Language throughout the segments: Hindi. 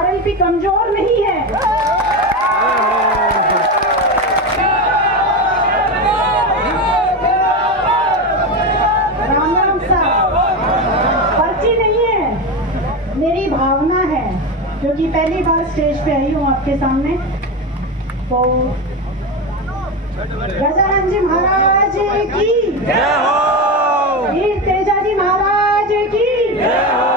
आरएलपी कमजोर नहीं है। राम राम साहब, पर्ची नहीं है, मेरी भावना है, क्योंकि पहली बार स्टेज पे आई हूँ आपके सामने। तो गजानन जी महाराज की जय हो, वीर तेजाजी महाराज की जय हो।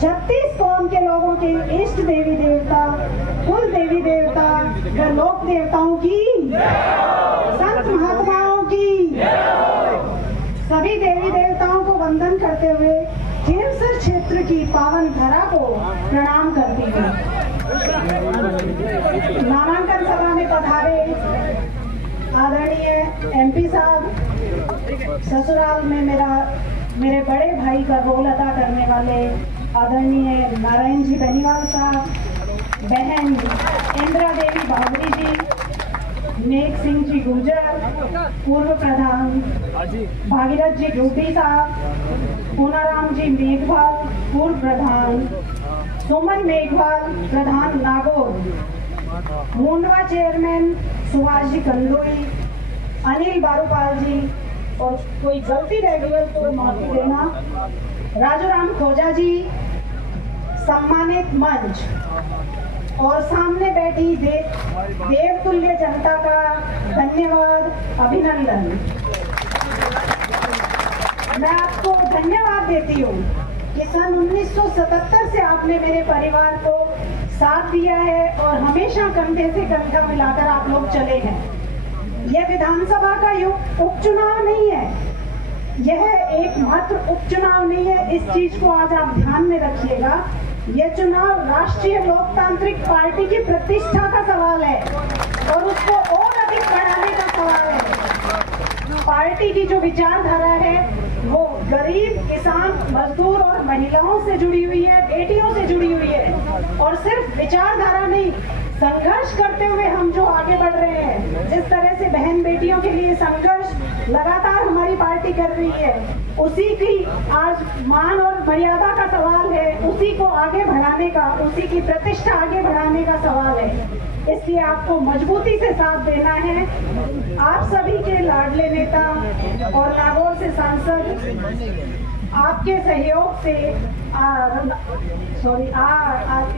36 कौम के लोगों के इष्ट देवी देवता, कुल देवी देवता व लोक देवताओं की जय हो, संत महात्माओं की जय हो। सभी देवी देवताओं को वंदन करते हुए खींवसर क्षेत्र की पावन धरा को प्रणाम करती हूँ। नामांकन सभा में पधारे आदरणीय एमपी साहब, ससुराल में मेरे बड़े भाई का रोल अदा करने वाले आदरणीय नारायण जी बेनीवाल साहब, बहन इंदिरा देवी बावरी जी, नेक सिंह जी गुर्जर, पूर्व प्रधान भागीरथ जी डूबी साहब, पूनाराम जी मेघवाल पूर्व प्रधान, सुमन मेघवाल प्रधान नागौर, मुंडवा चेयरमैन सुभाष जी कंदोई, अनिल बारूपाल जी, और कोई गलती रह गई तो माफी देना, राजूराम खोजा जी, सम्मानित मंच और सामने बैठी देवतुल्य जनता का धन्यवाद, अभिनंदन। मैं आपको धन्यवाद देती हूँ कि सन 1977 से आपने मेरे परिवार को साथ दिया है और हमेशा कंधे से कंधा मिलाकर आप लोग चले हैं। यह विधानसभा का उपचुनाव नहीं है, यह एकमात्र उपचुनाव नहीं है, इस चीज को आज आप ध्यान में रखिएगा। यह चुनाव राष्ट्रीय लोकतांत्रिक पार्टी की प्रतिष्ठा का सवाल है और उसको और अधिक बढ़ाने का सवाल है। पार्टी की जो विचारधारा है वो गरीब, किसान, मजदूर और महिलाओं से जुड़ी हुई है, बेटियों से जुड़ी हुई है। और सिर्फ विचारधारा नहीं, संघर्ष करते हुए हम जो आगे बढ़ रहे हैं, जिस तरह से बहन बेटियों के लिए संघर्ष लगातार हमारी पार्टी कर रही है, उसी की आज मान और मर्यादा का सवाल है, उसी को आगे बढ़ाने का, उसी की प्रतिष्ठा आगे बढ़ाने का सवाल है। इसलिए आपको मजबूती से साथ देना है। आप सभी के लाडले नेता और नागौर से सांसद आपके सहयोग से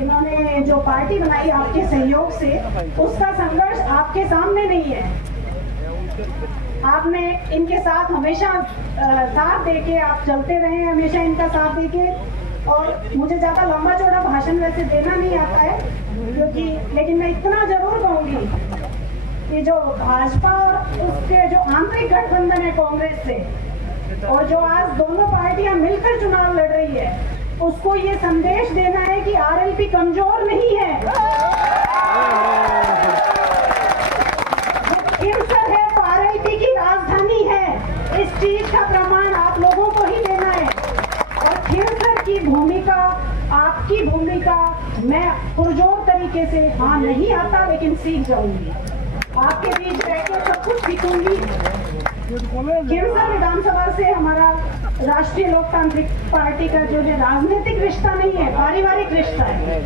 इन्होंने जो पार्टी बनाई आपके सहयोग से, उसका संघर्ष आपके सामने नहीं है। आपने इनके साथ हमेशा साथ देके आप चलते रहे, हमेशा इनका साथ देके। और मुझे ज्यादा लंबा चौड़ा भाषण वैसे देना नहीं आता है, क्योंकि लेकिन मैं इतना जरूर कहूंगी कि जो भाजपा और उसके जो आंतरिक गठबंधन है कांग्रेस से, और जो आज दोनों पार्टियां मिलकर चुनाव लड़ रही है, उसको ये संदेश देना है कि आरएलपी कमजोर नहीं है। खींवसर है तो आरएलपी की राजधानी है, इस चीज का प्रमाण आप लोगों को ही देना है। और खींवसर की भूमिका, आपकी भूमिका मैं पुरजोर तरीके से, हाँ नहीं आता लेकिन सीख जाऊंगी, आपके बीच रहकर सब कुछ सीखूंगी। खींवसर विधानसभा से हमारा राष्ट्रीय लोकतांत्रिक पार्टी का जो है राजनीतिक रिश्ता नहीं है, पारिवारिक रिश्ता है।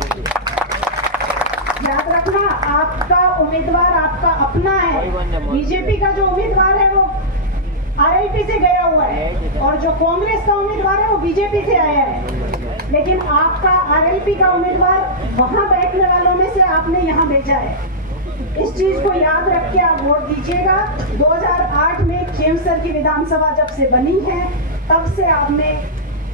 याद रखना, आपका उम्मीदवार आपका अपना है। बीजेपी का जो उम्मीदवार है वो आरएलपी से गया हुआ है, और जो कांग्रेस का उम्मीदवार है वो बीजेपी से आया है। लेकिन आपका आरएलपी का उम्मीदवार वहां बैठने वालों में से आपने यहाँ भेजा है। इस चीज को याद रख के आप वोट दीजिएगा। 2008 में खींवसर की विधानसभा जब से बनी है, तब से आपने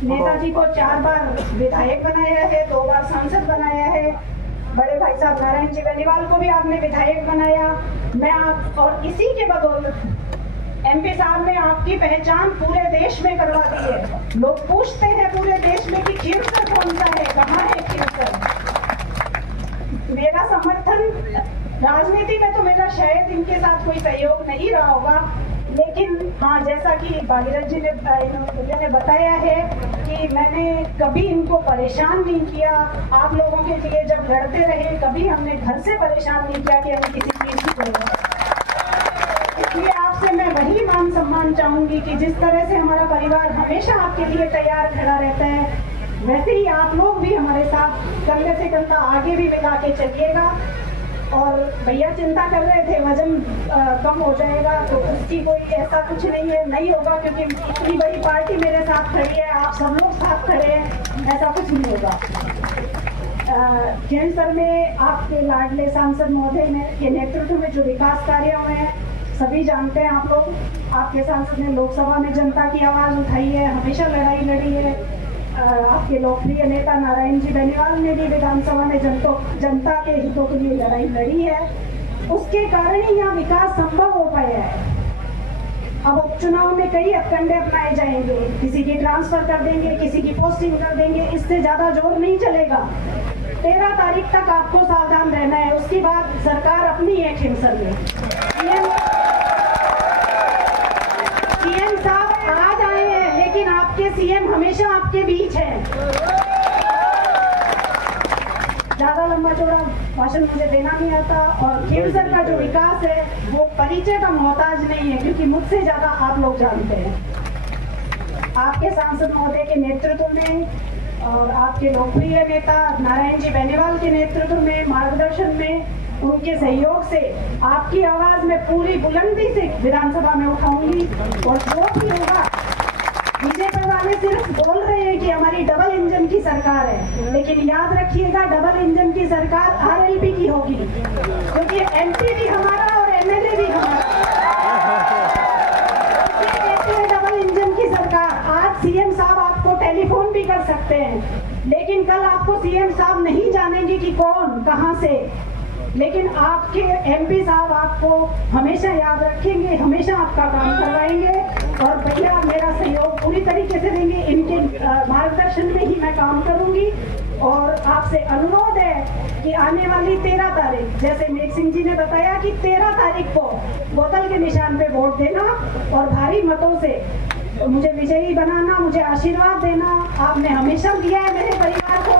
नेताजी को 4 बार विधायक बनाया है, 2 बार सांसद बनाया है। बड़े भाई साहब नारायण जी बेनीवाल को भी आपने विधायक बनाया। मैं आप और इसी के बदौलत एमपी साहब ने आपकी पहचान पूरे देश में करवा दी है। लोग पूछते हैं पूरे देश में कि खींवसर कौन सा है, कहाँ है खींवसर। मेरा समर्थन राजनीति में तो मेरा शायद इनके साथ कोई सहयोग नहीं रहा होगा, लेकिन हाँ, जैसा कि भागीरथ जी ने बताया है कि मैंने कभी इनको परेशान नहीं किया। आप लोगों के लिए जब लड़ते रहे, कभी हमने घर से परेशान नहीं किया कि हमें किसी चीज की जरूरत है। इसलिए आपसे मैं वही मान सम्मान चाहूंगी कि जिस तरह से हमारा परिवार हमेशा आपके लिए तैयार खड़ा रहता है, वैसे ही आप लोग भी हमारे साथ कंधे से कंधा आगे भी मिला के चलिएगा। और भैया चिंता कर रहे थे वजन कम हो जाएगा, तो उसकी कोई ऐसा कुछ नहीं है, नहीं होगा, क्योंकि इतनी बड़ी पार्टी मेरे साथ खड़ी है, आप सब लोग साथ खड़े हैं, ऐसा कुछ नहीं होगा। जैनसर में आपके लाडले सांसद महोदय के नेतृत्व में जो विकास कार्य हुए हैं सभी जानते हैं आप लोग। आपके सांसद ने लोकसभा में जनता की आवाज उठाई है, हमेशा लड़ाई लड़ी है। आपके लोकप्रिय नेता नारायण जी बेनीवाल ने भी विधानसभा में जनता के हितों के लिए लड़ाई लड़ी है। उसके कारण ही यहाँ विकास संभव हो पाया है। अब उपचुनाव में कई हथकंडे अपनाए जाएंगे, किसी की ट्रांसफर कर देंगे, किसी की पोस्टिंग कर देंगे, इससे ज्यादा जोर नहीं चलेगा। 13 तारीख तक आपको सावधान रहना है, उसके बाद सरकार अपनी है खिमसर में। सीएम साहब आज आए हैं, लेकिन आपके सीएम हमेशा आपके बीच है। ज्यादा लंबा चौड़ा भाषण मुझे देना नहीं आता, और खिमसर का जो विकास है वो परिचय का मोहताज नहीं है, क्योंकि मुझसे ज्यादा आप लोग जानते हैं। आपके सांसद महोदय के नेतृत्व में और आपके लोकप्रिय नेता नारायण जी बेनीवाल के नेतृत्व में, मार्गदर्शन में, उनके सहयोग से आपकी आवाज में पूरी बुलंदी से विधानसभा में उठाऊंगी। और जो भी होगा, बीजेपी वाले सिर्फ बोल रहे हैं कि हमारी डबल इंजन की सरकार है, लेकिन याद रखिएगा डबल इंजन की सरकार आरएलपी की होगी, क्योंकि एमपी भी हमारा और एमएलए भी हमारा। डबल इंजन की सरकार। आज सीएम साहब आपको टेलीफोन भी कर सकते हैं, लेकिन कल आपको सीएम साहब नहीं जानेंगे कि कौन कहां से, लेकिन आपके एमपी साहब आपको हमेशा याद रखेंगे, हमेशा आपका काम करवाएंगे। और भैया मेरा सहयोग पूरी तरीके से देंगे, इनके मार्गदर्शन में ही मैं काम करूंगी। और आपसे अनुरोध है कि आने वाली 13 तारीख, जैसे मेघ सिंह जी ने बताया कि 13 तारीख को बोतल के निशान पे वोट देना और भारी मतों से मुझे विजयी बनाना, मुझे आशीर्वाद देना। आपने हमेशा दिया है मेरे परिवार को,